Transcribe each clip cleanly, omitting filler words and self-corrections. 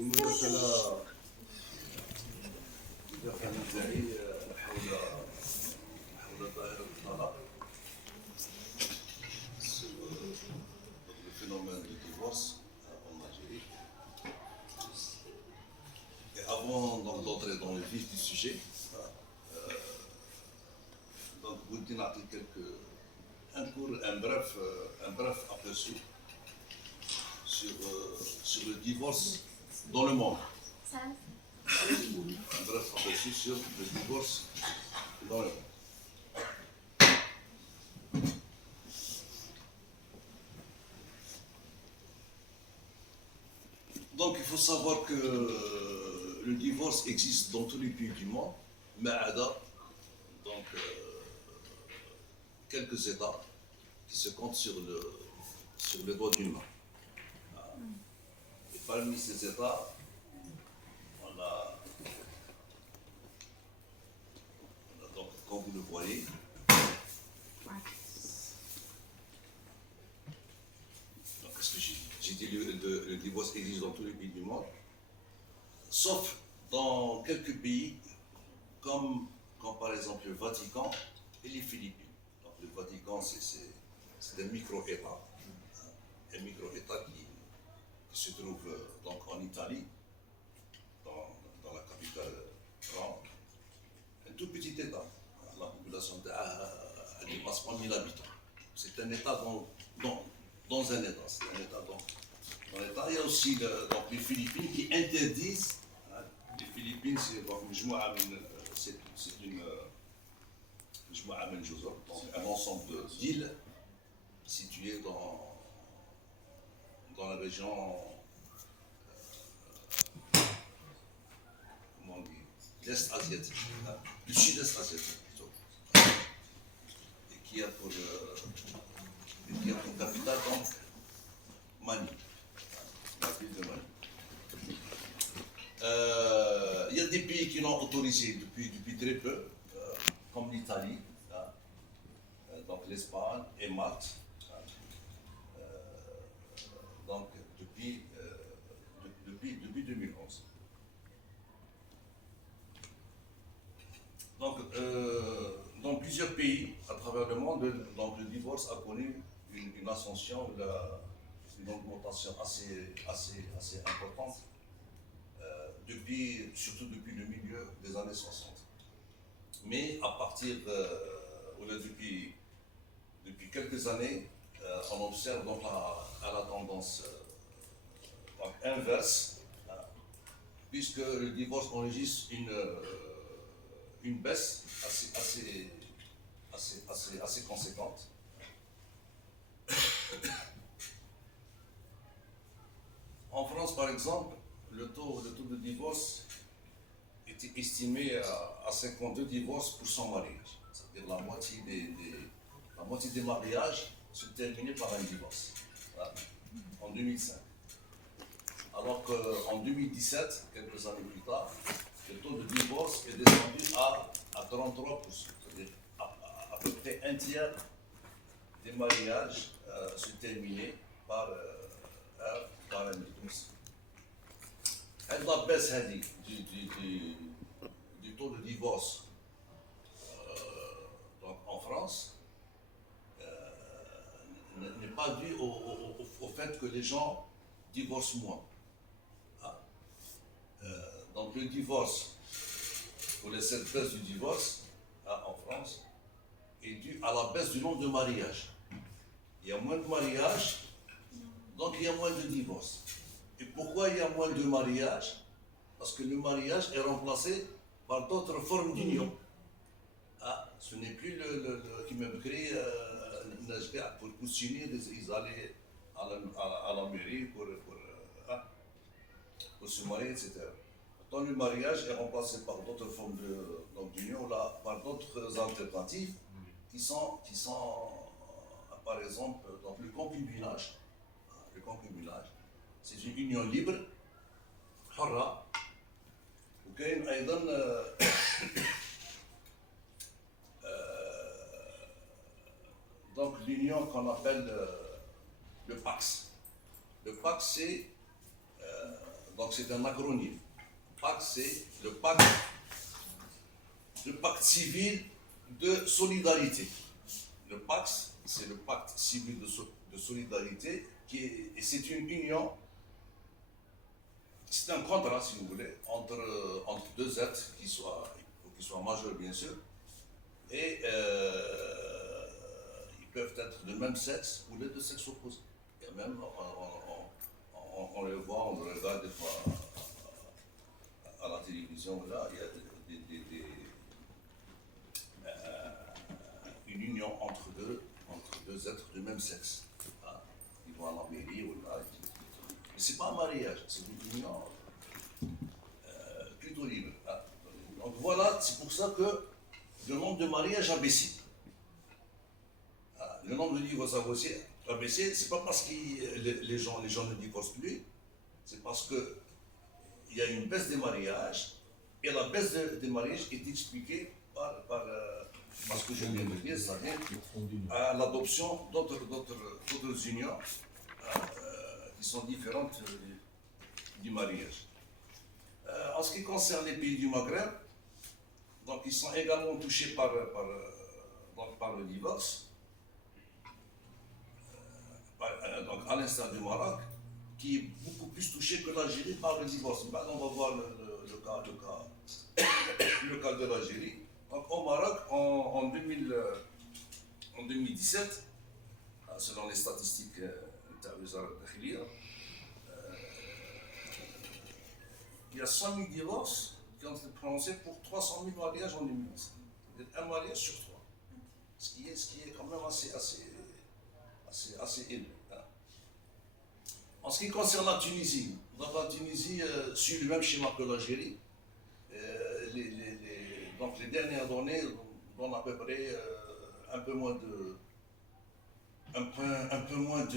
المداخلة نتاعي حول ظاهرة الطلاق le phénomène du divorce en Algérie. Et avant d'entrer dans le vif du sujet, donc vous donner un bref aperçu sur le divorce dans le monde. Un bref aperçu sur le divorce dans le monde. Donc il faut savoir que le divorce existe dans tous les pays du monde, mais donc quelques États qui se comptent sur les doigts d'une main. Et parmi ces États, on a donc, comme vous le voyez, donc qu'est-ce que j'ai dit, le divorce existe dans tous les pays du monde, sauf dans quelques pays comme par exemple le Vatican et les Philippines. Donc le Vatican, c'est un micro-État, qui se trouve donc en Italie, dans la capitale Rome. Un tout petit État. La population ne dépasse pas 1000 habitants. C'est un État dans un État. C'est un État dans l'État. Il y a aussi donc les Philippines qui interdisent. Les Philippines, c'est un ensemble d'îles situées dans la région l'Est asiatique, du Sud-Est asiatique plutôt, et qui a pour capitale donc Manille, la ville de Manille. Il y a des pays qui l'ont autorisé depuis très peu, comme l'Italie, donc l'Espagne et Malte, donc depuis 2011. Donc, dans plusieurs pays à travers le monde, donc le divorce a connu une ascension, une augmentation assez importante, surtout depuis le milieu des années 60. Mais à partir, depuis quelques années, on observe donc la tendance inverse, puisque le divorce enregistre une baisse assez conséquente. En France, par exemple, le taux de divorce était estimé à 52 divorces pour 100 mariages. C'est-à-dire la moitié des mariages se terminaient par un divorce, en 2005. Alors qu'en 2017, quelques années plus tard, le taux de divorce est descendu à 33%. C'est-à-dire à peu près un tiers des mariages se terminaient par un divorce. La baisse du taux de divorce donc en France n'est pas due au fait que les gens divorcent moins. Donc le divorce, cette baisse du divorce en France, est due à la baisse du nombre de mariages. Il y a moins de mariages, donc il y a moins de divorces. Et pourquoi il y a moins de mariages? Parce que le mariage est remplacé par d'autres formes d'union. Ce n'est plus le qui m'a créé pour s'unir, ils allaient à la mairie pour se marier, etc. Donc le mariage est remplacé par d'autres formes d'union, par d'autres alternatives qui sont par exemple, donc le concubinage. Le concubinage, c'est une union libre, حرة, وكاين أيضا donc l'union qu'on appelle le Pax. Le Pax, Donc c'est un acronyme. PACS, c'est le pacte civil de solidarité. Le PACS, c'est le pacte civil de solidarité et c'est une union, c'est un contrat, si vous voulez, entre deux êtres qui soient majeurs, bien sûr, et ils peuvent être de même sexe ou de sexe opposé. Et même, on les voit, on les regarde des fois à la télévision, là, il y a une union entre deux êtres de même sexe. Hein. Ils vont à la mairie ou là. Mais c'est pas un mariage, c'est une union plutôt libre. Hein. Donc voilà, c'est pour ça que le nombre de mariages a baissé. Hein. Le nombre de divorces a baissé, c'est pas parce que les gens ne divorcent plus, c'est parce que il y a une baisse des mariages, et la baisse des mariages est expliquée par ce que je viens de dire, c'est-à-dire à l'adoption d'autres unions qui sont différentes du mariage. En ce qui concerne les pays du Maghreb, donc ils sont également touchés par le divorce, donc à l'instar du Maroc, qui est beaucoup plus touché que l'Algérie par le divorce. Maintenant, on va voir le cas de l'Algérie. Donc au Maroc, en 2017, selon les statistiques il y a 100 000 divorces qui ont été prononcés pour 300 000 mariages en 2017. C'est-à-dire un mariage sur trois. Ce qui est quand même assez élevé. En ce qui concerne la Tunisie, donc la Tunisie suit le même schéma que l'Algérie. Donc les dernières données donnent à peu près un peu moins de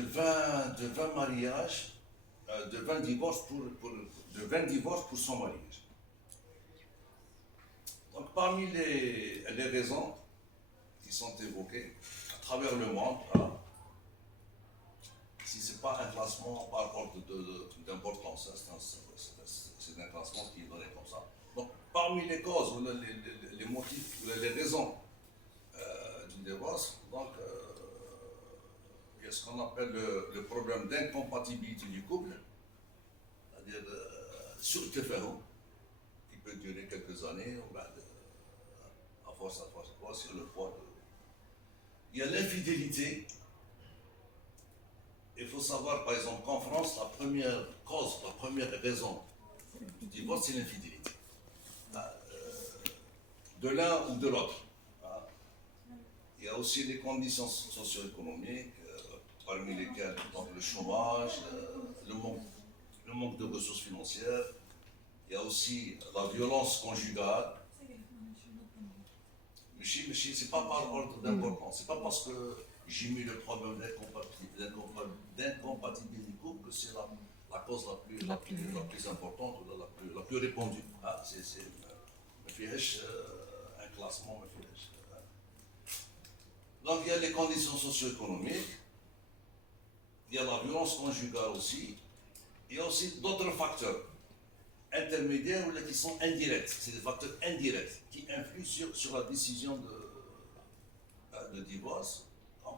20 mariages, de 20 divorces pour 100 mariages. Donc parmi les raisons qui sont évoquées à travers le monde, si ce n'est pas un classement par ordre d'importance, c'est un classement qui est donné comme ça. Donc, parmi les causes, les motifs, les raisons du divorce, donc, il y a ce qu'on appelle le problème d'incompatibilité du couple, c'est-à-dire sur le tefahum, qui peut durer quelques années, ou à force, sur le poids de... Il y a l'infidélité. Il faut savoir, par exemple, qu'en France, la première raison du divorce, c'est l'infidélité. De l'un ou de l'autre. Il y a aussi les conditions socio-économiques, parmi lesquelles donc, le chômage, le manque de ressources financières. Il y a aussi la violence conjugale. Mais ce n'est pas par ordre d'importance. Ce n'est pas parce que j'ai mis le problème d'incompatibilité du couple que c'est la cause la plus importante ou la plus répandue. C'est un classement. Donc il y a les conditions socio-économiques, il y a la violence conjugale aussi, il y a aussi d'autres facteurs intermédiaires ou qui sont indirects. C'est des facteurs indirects qui influent sur la décision de divorce.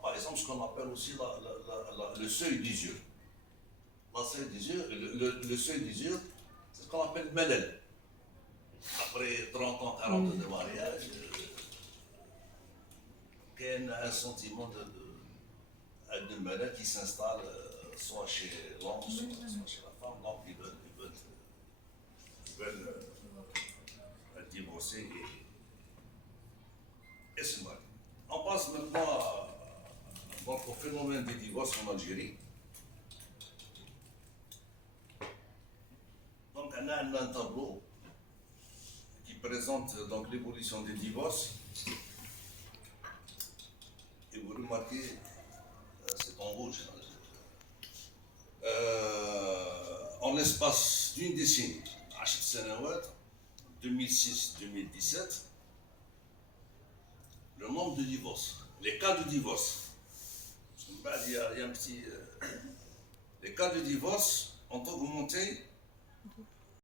Par exemple, ce qu'on appelle aussi le seuil d'usure. Le seuil d'usure, c'est ce qu'on appelle Melel. Après 30 ans, 40 ans de mariage, il y a un sentiment de Melel qui s'installe soit chez l'homme, soit chez la femme. Donc, ils veulent divorcer et se marier. On passe maintenant au phénomène des divorces en Algérie. Donc, on a un tableau qui présente donc l'évolution des divorces. Et vous remarquez, c'est en rouge. En l'espace d'une décennie, 2006-2017, le nombre de divorces, les cas de divorce, il y a un petit. Les cas de divorce ont augmenté